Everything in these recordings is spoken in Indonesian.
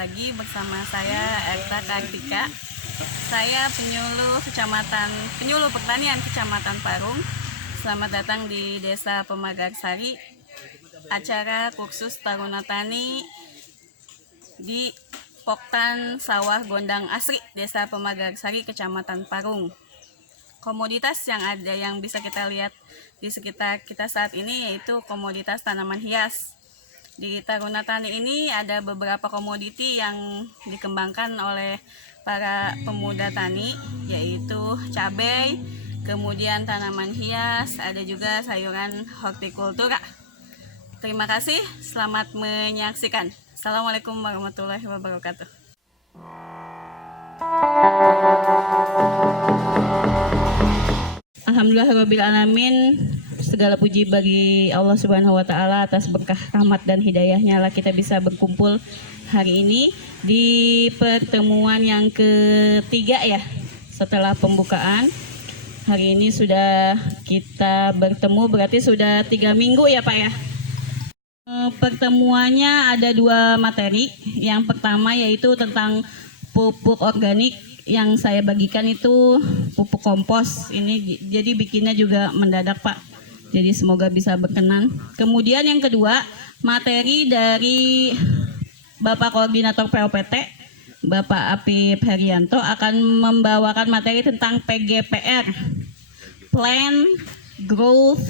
lagi bersama saya Erta Kartika. Saya penyuluh pertanian Kecamatan Parung. Selamat datang di Desa Pemagarsari, acara kursus Taruna Tani di Poktan Sawah Gondang Asri, Desa Pemagarsari, Kecamatan Parung. Komoditas yang ada yang bisa kita lihat di sekitar kita saat ini yaitu komoditas tanaman hias. Di Taruna Tani ini ada beberapa komoditi yang dikembangkan oleh para pemuda tani, yaitu cabai, kemudian tanaman hias, ada juga sayuran hortikultura. Terima kasih, selamat menyaksikan. Assalamualaikum warahmatullahi wabarakatuh. Alhamdulillahirrabbilalamin. Segala puji bagi Allah Subhanahu wa Ta'ala atas berkah rahmat dan hidayahnya lah kita bisa berkumpul hari ini di pertemuan yang ketiga ya setelah pembukaan. Hari ini sudah kita bertemu, berarti sudah 3 minggu ya Pak ya. Pertemuannya ada 2 materi. Yang pertama yaitu tentang pupuk organik. Yang saya bagikan itu pupuk kompos. Ini jadi bikinnya juga mendadak Pak. Jadi semoga bisa berkenan. Kemudian yang kedua, materi dari Bapak Koordinator POPT, Bapak Apip Herianto akan membawakan materi tentang PGPR, Plant Growth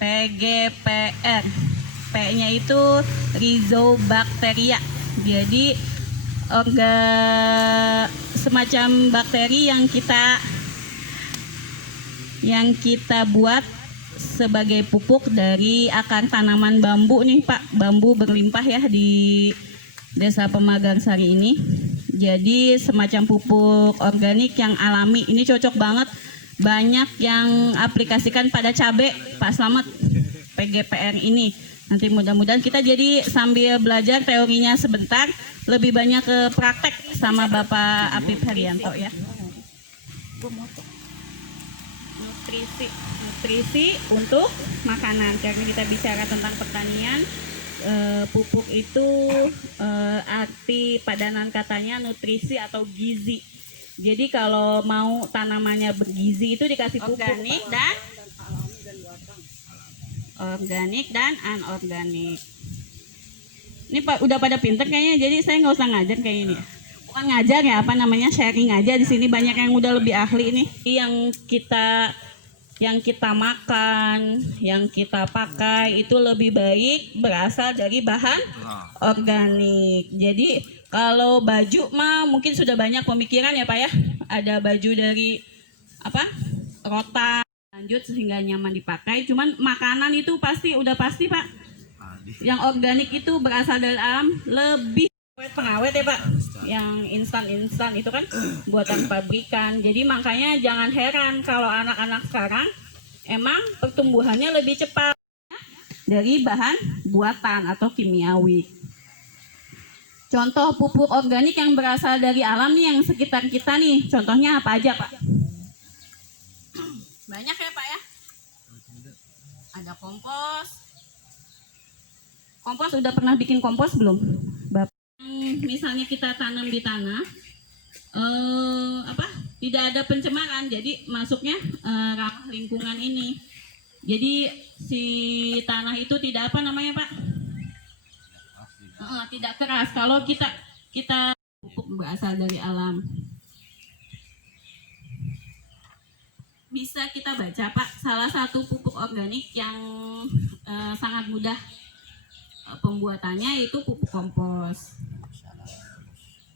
PGPR. P-nya itu Rhizobacteria. Jadi semacam bakteri yang kita buat sebagai pupuk dari akar tanaman bambu nih Pak. Bambu berlimpah ya di Desa Pemagarsari ini. Jadi semacam pupuk organik yang alami. Ini cocok banget. Banyak yang aplikasikan pada cabai Pak Slamet PGPR ini. Nanti mudah-mudahan kita jadi sambil belajar teorinya sebentar, lebih banyak ke praktek sama Bapak Apip Herianto ya. Nutrisi untuk makanan. Karena kita bicara tentang pertanian, pupuk itu arti padanan katanya nutrisi atau gizi. Jadi kalau mau tanamannya bergizi itu dikasih pupuk organik dan anorganik. Ini Pak udah pada pinter kayaknya, jadi saya nggak usah ngajar kayak ini. Bukan ngajar ya, sharing aja di sini, banyak yang udah lebih ahli nih. Yang kita makan, yang kita pakai itu lebih baik berasal dari bahan organik. Jadi kalau baju mah mungkin sudah banyak pemikiran ya Pak ya. Ada baju dari rotan lanjut sehingga nyaman dipakai. Cuman makanan itu udah pasti Pak. Yang organik itu berasal dari alam, lebih pengawet ya Pak. Yang instan itu kan buatan pabrikan. Jadi makanya jangan heran kalau anak-anak sekarang emang pertumbuhannya lebih cepat dari bahan buatan atau kimiawi. Contoh pupuk organik yang berasal dari alam nih yang sekitar kita nih, contohnya apa aja Pak? Banyak ya Pak ya. Ada kompos. Kompos udah pernah bikin kompos belum? Bapak. Misalnya kita tanam di tanah, tidak ada pencemaran, jadi masuknya ramah lingkungan ini. Jadi si tanah itu tidak Pak? Tidak keras. Kalau kita pupuk berasal dari alam. Bisa kita baca Pak, salah satu pupuk organik yang sangat mudah pembuatannya itu pupuk kompos.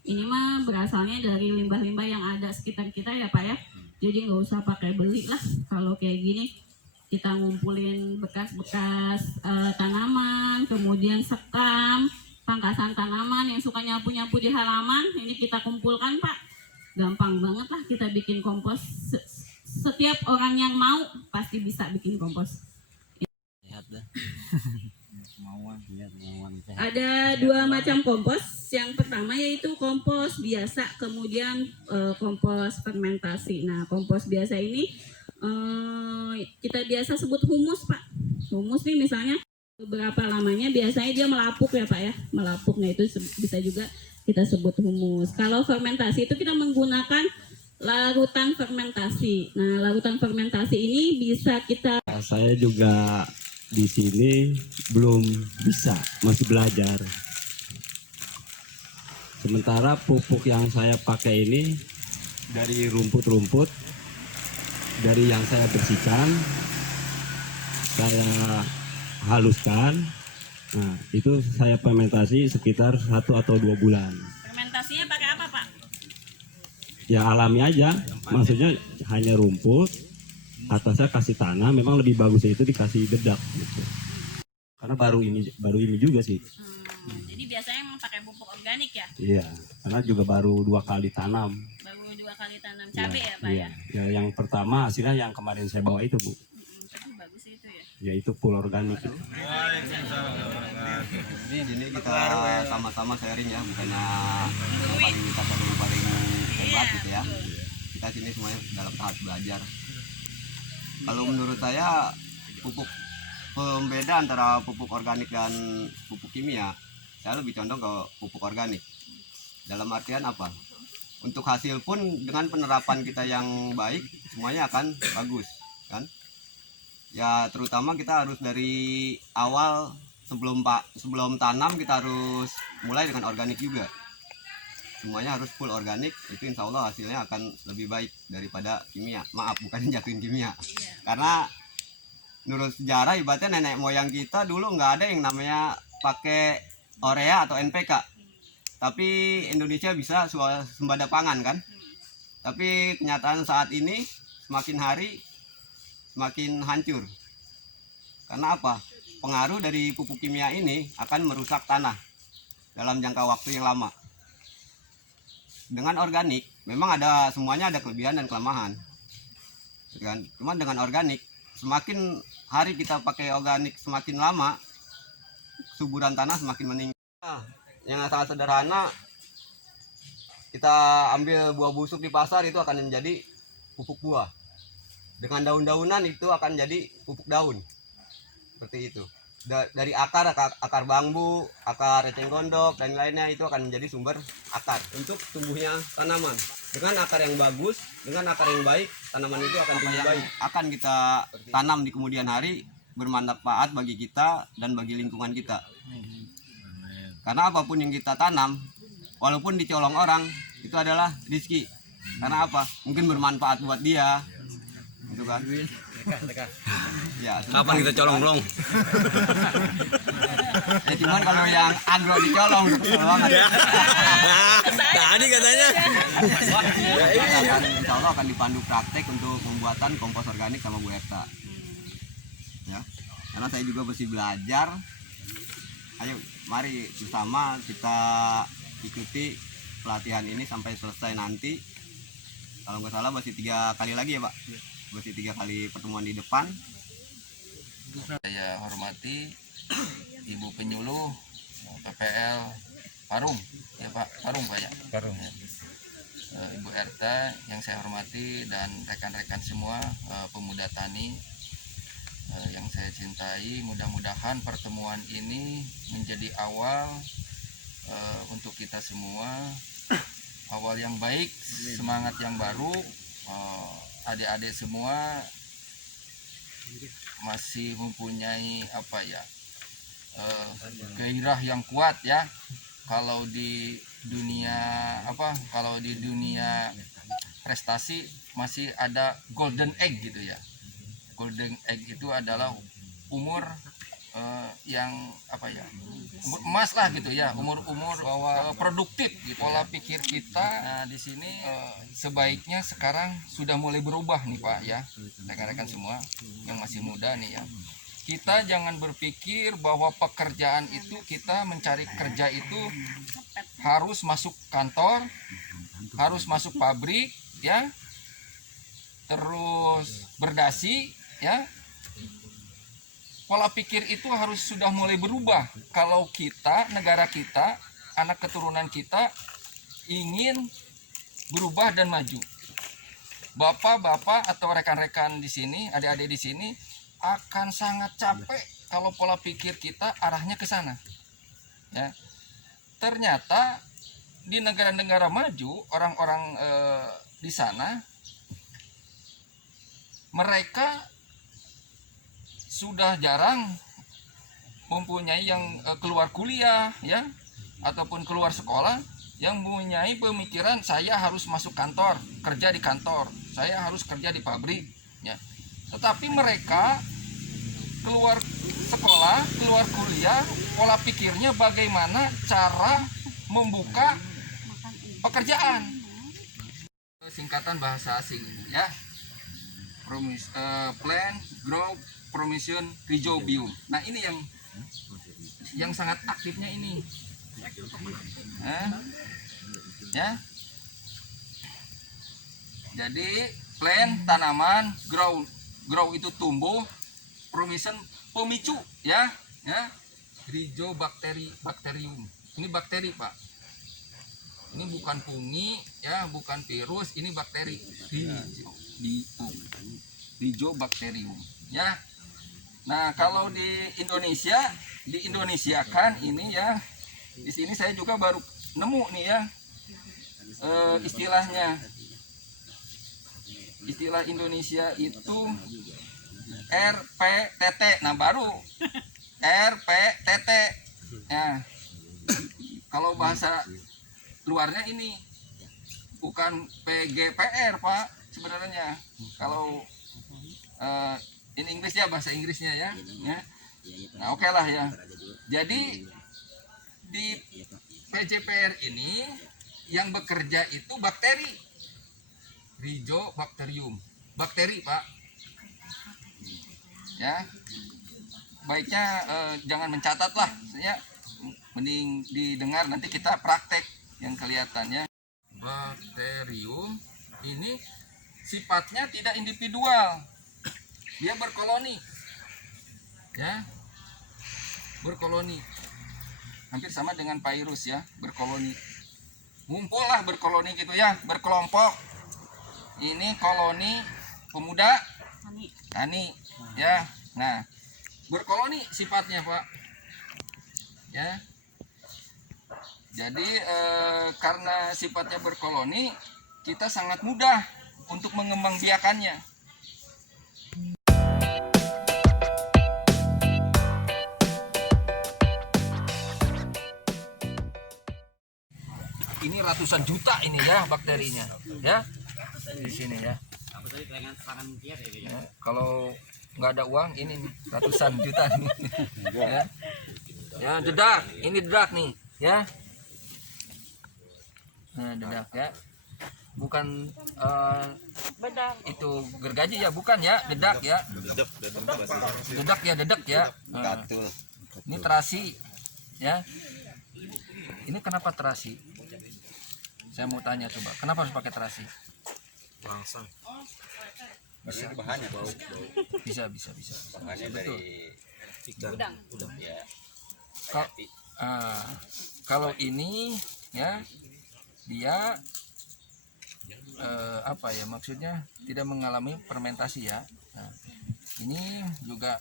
Ini mah berasalnya dari limbah-limbah yang ada sekitar kita ya Pak ya. Jadi nggak usah pakai beli lah. Kalau kayak gini kita ngumpulin bekas-bekas tanaman, kemudian sekam, pangkasan tanaman yang suka nyapu-nyapu di halaman, ini kita kumpulkan Pak. Gampang banget lah kita bikin kompos. Setiap orang yang mau pasti bisa bikin kompos. Ada 2 macam kompos. Yang pertama yaitu kompos biasa, kemudian kompos fermentasi. Nah, kompos biasa ini kita biasa sebut humus Pak. Humus nih misalnya Berapa lamanya? Biasanya dia melapuk ya Pak ya, melapuk. Nah itu bisa juga kita sebut humus. Kalau fermentasi itu kita menggunakan larutan fermentasi. Nah larutan fermentasi ini bisa kita. Saya juga di sini belum bisa, masih belajar. Sementara pupuk yang saya pakai ini dari rumput-rumput, dari yang saya bersihkan, saya haluskan. Nah, itu saya fermentasi sekitar 1 atau 2 bulan. Fermentasinya pakai apa Pak? Ya alami aja, maksudnya hanya rumput, atasnya kasih tanah. Memang lebih bagusnya itu dikasih dedak gitu. Karena baru ini juga sih. Jadi biasanya emang pakai pupuk organik ya? Iya, karena juga baru 2 kali tanam. Baru 2 kali tanam cabai ya Pak iya. ya? Ya, yang pertama hasilnya yang kemarin saya bawa itu Bu. Tapi bagus itu ya. Ya itu full organik. Ini kita sama-sama sharing ya, bukannya paling kita paling hebat gitu ya. Kita sini semuanya dalam tahap belajar. Kalau menurut saya pembeda antara pupuk organik dan pupuk kimia, saya lebih condong ke pupuk organik. Dalam artian apa? Untuk hasil pun dengan penerapan kita yang baik semuanya akan bagus kan? Ya terutama kita harus dari awal sebelum tanam kita harus mulai dengan organik juga. Semuanya harus full organik, itu insya Allah hasilnya akan lebih baik daripada kimia. Maaf, bukan jatuhin kimia. Karena menurut sejarah ibaratnya nenek moyang kita dulu nggak ada yang namanya pakai urea atau NPK. Tapi Indonesia bisa swasembada pangan kan. Tapi kenyataan saat ini semakin hari semakin hancur. Karena apa? Pengaruh dari pupuk kimia ini akan merusak tanah dalam jangka waktu yang lama. Dengan organik, memang semuanya ada kelebihan dan kelemahan. Kan? Cuman dengan organik, semakin hari kita pakai organik semakin lama, suburan tanah semakin meningkat. Yang sangat sederhana, kita ambil buah busuk di pasar itu akan menjadi pupuk buah. Dengan daun-daunan itu akan jadi pupuk daun. Seperti itu. Dari akar bambu, akar eceng gondok dan lainnya itu akan menjadi sumber akar untuk tumbuhnya tanaman. Dengan akar yang bagus, dengan akar yang baik, tanaman itu akan tumbuh baik. Akan kita tanam di kemudian hari bermanfaat bagi kita dan bagi lingkungan kita. Karena apapun yang kita tanam, walaupun dicolong orang, itu adalah rezeki. Karena apa? Mungkin bermanfaat buat dia. Gitu kan? Ya, kapan kita colong belum? Ya cuman kalau yang agro dicolong banget. Tadi katanya. Insya Allah akan dipandu praktek untuk pembuatan kompos organik sama Bu Erta. Ya, karena saya juga masih belajar. Ayo, mari bersama kita ikuti pelatihan ini sampai selesai nanti. Kalau nggak salah masih 3 kali lagi ya Pak? Masih 3 kali pertemuan di depan. Saya hormati Ibu Penyuluh PPL Parung, ya Pak, Parung Pak ya. Parung. Ibu Erta yang saya hormati dan rekan-rekan semua pemuda tani yang saya cintai. Mudah-mudahan pertemuan ini menjadi awal untuk kita semua, awal yang baik, semangat yang baru. Adik-adik semua masih mempunyai gairah yang kuat ya. Kalau di dunia prestasi masih ada golden egg gitu ya. Golden egg itu adalah umur yang umur emas lah gitu ya, umur bahwa produktif gitu. Pola pikir kita di sini sebaiknya sekarang sudah mulai berubah nih Pak ya, rekan-rekan semua yang masih muda nih ya. Kita jangan berpikir bahwa pekerjaan itu, kita mencari kerja itu harus masuk kantor, harus masuk pabrik ya, terus berdasi ya. Pola pikir itu harus sudah mulai berubah. Kalau kita, negara kita, anak keturunan kita ingin berubah dan maju. Bapak-bapak atau rekan-rekan di sini, adik-adik di sini akan sangat capek kalau pola pikir kita arahnya ke sana. Ya. Ternyata di negara-negara maju, orang-orang di sana mereka sudah jarang mempunyai yang keluar kuliah ya, ataupun keluar sekolah yang mempunyai pemikiran saya harus masuk kantor, kerja di kantor, saya harus kerja di pabrik ya. Tetapi mereka keluar sekolah, keluar kuliah, pola pikirnya bagaimana cara membuka pekerjaan. Singkatan bahasa asing ini ya. Plan, Grow, Promotion, Rhizobium. Nah, ini yang sangat aktifnya ini. Ya. Jadi plan tanaman, grow itu tumbuh, promotion pemicu ya, Rhizobacterium. Ini bakteri, Pak. Ini bukan fungi ya, bukan virus, ini bakteri. Rhizobacterium ya. Nah, kalau di Indonesia, diindonesiakan ini ya. Di sini saya juga baru nemu nih ya istilahnya. Istilah Indonesia itu RPTT. Nah, baru RPTT. Ya. Kalau bahasa luarnya ini bukan PGPR, Pak, sebenarnya. Kalau in English ya, bahasa Inggrisnya ya. Nah, oke lah ya. Jadi di PGPR ini yang bekerja itu bakteri. Rhizobacterium. Bakteri, Pak. Ya. Baiknya jangan mencatat lah, ya. Mending didengar, nanti kita praktek yang kelihatannya. Bakterium ini sifatnya tidak individual. Dia berkoloni. Ya. Berkoloni. Hampir sama dengan virus ya, berkoloni. Ngumpul lah berkoloni gitu ya, berkelompok. Ini koloni pemuda tani ya. Nah, berkoloni sifatnya, Pak. Ya. Jadi karena sifatnya berkoloni, kita sangat mudah untuk mengembangbiakannya. Ini ratusan juta ini ya bakterinya, ya di sini ya. Ya, kalau nggak ada uang ini nih, ratusan juta nih. Ya. Ya, dedak, ini dedak nih, ya. Nah, dedak ya, bukan itu gergaji ya, bukan ya, dedak ya. Dedak ya, dedak ya. Nah, ini terasi, ya. Ini kenapa terasi? Saya mau tanya coba, kenapa harus pakai terasi? Langsung. Bisa, Bahannya bau. bisa. Bahannya Betul. Udang. Ya. Kalau ini ya dia apa ya, maksudnya tidak mengalami fermentasi ya. Nah, ini juga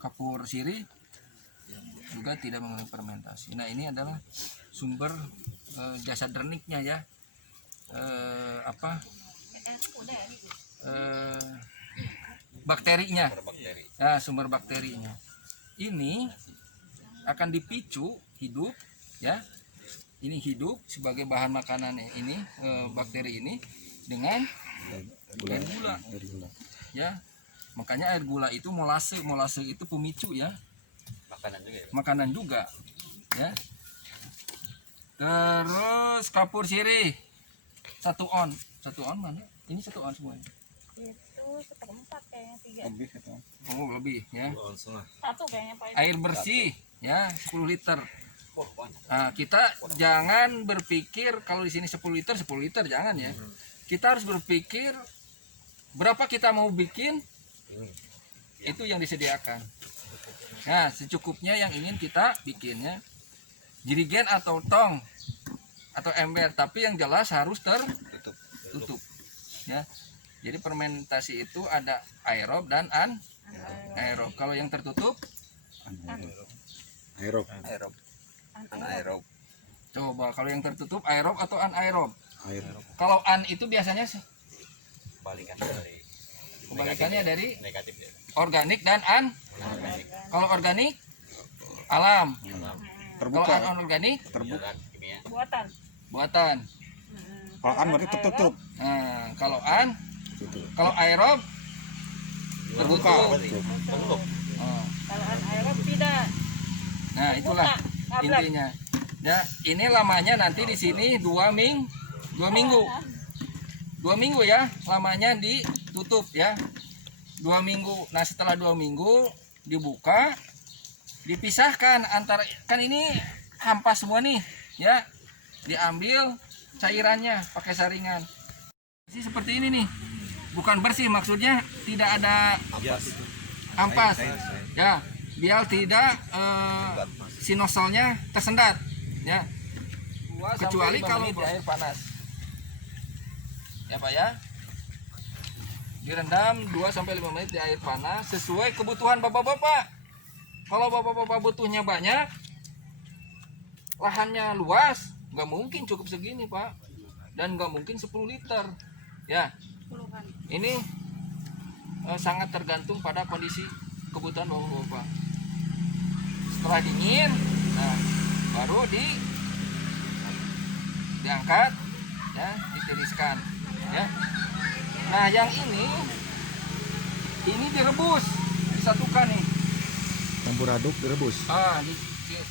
kapur sirih juga tidak mengalami fermentasi. Nah, ini adalah sumber jasa derniknya ya. Bakterinya. Ya, sumber bakterinya. Ini akan dipicu hidup ya. Ini hidup sebagai bahan makanannya ini, bakteri ini dengan air gula. Ya. Makanya air gula itu molase itu pemicu ya. Makanan juga ya. Terus kapur sirih 1 on mana? Ini 1 on semuanya. Itu seperempat kayaknya, 3. Oh, lebih ya. Satu kayaknya, Pak. Air bersih ya 10 liter. Nah, kita jangan berpikir kalau di sini 10 liter jangan ya. Kita harus berpikir berapa kita mau bikin, itu yang disediakan. Nah, secukupnya yang ingin kita bikinnya. Jerigen atau tong atau ember, tapi yang jelas harus tertutup ya. Jadi fermentasi itu ada aerob dan Aerob. Kalau yang tertutup Aerob. anaerob. Coba kalau yang tertutup aerob atau anaerob? Aerob. Kalau an itu biasanya kebalikannya dari organik dan an. Kalau organik alam. Kalau Terbuka. anorganik Terbuka. buatan. Kalau an berarti tertutup. Nah, kalau aerob Terbuka. tertutup. Oh. Kalau anaerob tidak. Nah, itulah intinya. Ya, ini lamanya nanti di sini 2 minggu. 2 minggu ya, lamanya ditutup ya. 2 minggu. Nah, setelah 2 minggu dibuka, dipisahkan antara, kan ini hampas semua nih, ya. Diambil cairannya pakai saringan. Bersih seperti ini nih. Bukan bersih, maksudnya tidak ada ampas. Ya, biar tidak sinosolnya tersendat, ya. Kecuali kalau di air panas. Ya, Pak ya. Direndam 2 sampai 5 menit di air panas sesuai kebutuhan Bapak-bapak. Kalau Bapak-bapak butuhnya banyak, lahannya luas, nggak mungkin cukup segini, Pak. Dan nggak mungkin 10 liter. Ya. Ini sangat tergantung pada kondisi kebutuhan Bapak-bapak. Setelah dingin, nah baru diangkat, ya, ditiriskan, ya. Nah, yang ini direbus, disatukan nih. Campur aduk direbus.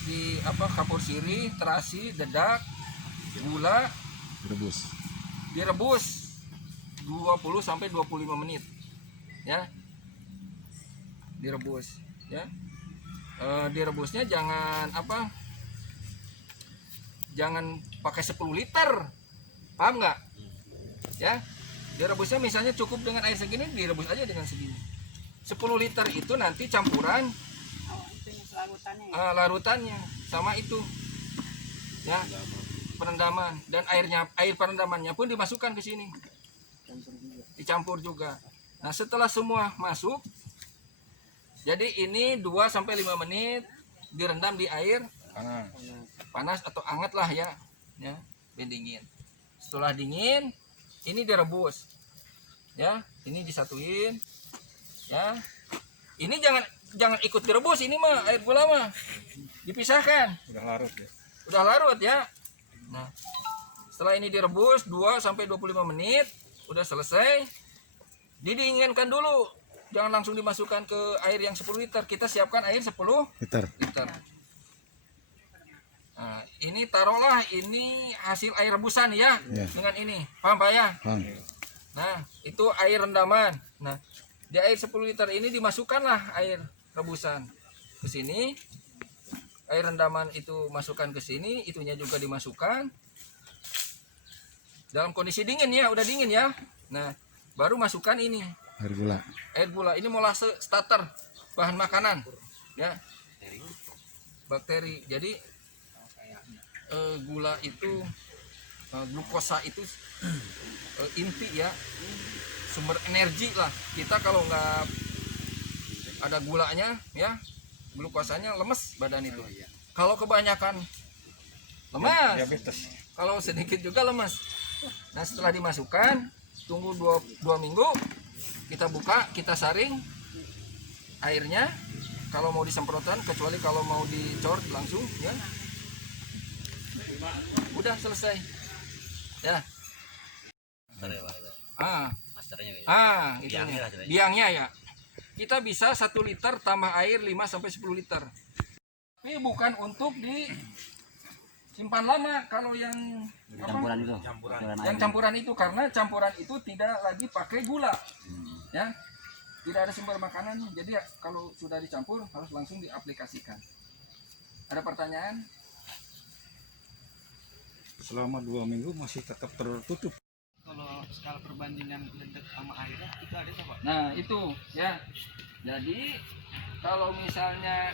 Di apa, kapur sirih, terasi, dedak, gula, direbus 20 sampai 25 menit. Ya. Direbus, ya. Direbusnya jangan pakai 10 liter. Paham nggak? Ya. Direbusnya misalnya cukup dengan air segini, direbus aja dengan segini. 10 liter itu nanti campuran larutannya sama itu, ya, perendaman, dan air perendamannya pun dimasukkan ke sini, dicampur juga. Nah, setelah semua masuk, jadi ini 2 sampai 5 menit direndam di air panas atau hangat lah, ya, dingin. Setelah dingin, ini direbus, ya, ini disatuin, ya. Ini jangan ikut direbus, ini mah air gula mah dipisahkan. Udah larut ya. Nah, setelah ini direbus 2 sampai 25 menit, udah selesai. Didinginkan dulu. Jangan langsung dimasukkan ke air yang 10 liter. Kita siapkan air 10 liter. Nah, ini taruhlah ini hasil air rebusan ya, dengan ini. Paham Pak ya? Paham. Nah, itu air rendaman. Nah, di air 10 liter ini dimasukkanlah air rebusan ke sini. Air rendaman itu masukkan ke sini, itunya juga dimasukkan. Dalam kondisi dingin ya, udah dingin ya. Nah, baru masukkan ini. Air gula. Ini molase starter, bahan makanan. Ya. Bakteri. Jadi gula itu, glukosa itu inti ya, sumber energi lah. Kita kalau nggak ada gulanya, ya, glukosanya lemes badan itu. Kalau kebanyakan lemas, kalau sedikit juga lemas. Nah, setelah dimasukkan, tunggu 2 minggu, kita buka, kita saring airnya. Kalau mau disemprotan, kecuali kalau mau dicor langsung, ya. Udah selesai, ya. Itu biangnya ya. Kita bisa 1 liter tambah air 5 sampai 10 liter. Tapi bukan untuk disimpan lama. Kalau yang campuran itu, karena campuran itu tidak lagi pakai gula. Ya. Tidak ada sumber makanannya. Jadi ya, kalau sudah dicampur harus langsung diaplikasikan. Ada pertanyaan? Selama 2 minggu masih tetap tertutup. Kalau skala perbandingan ledek sama airnya itu ada apa? Nah, itu ya. Jadi kalau misalnya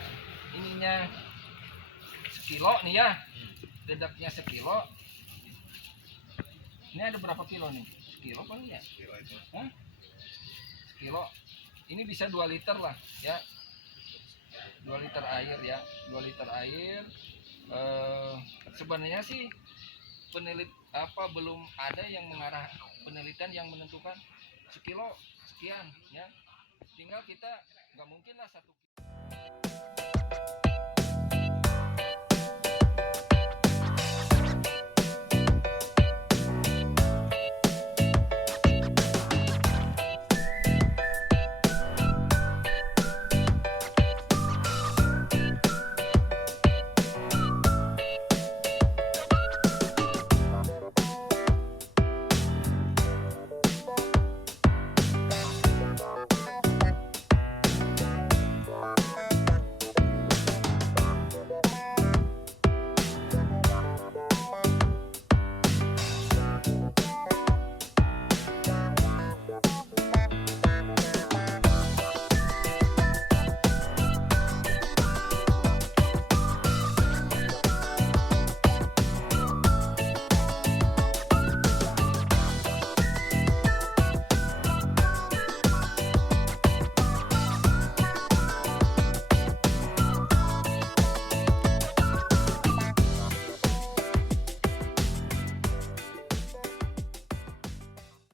ininya 1 kilo nih ya, dedaknya 1 kilo. Ini ada berapa kilo nih? 1 kilo paling ya? 1 kilo. ini bisa 2 liter lah ya, 2 liter air ya, 2 liter air. Sebenarnya sih belum ada yang mengarah penelitian yang menentukan sekilo sekian ya, tinggal kita nggak mungkin lah 1 kilo.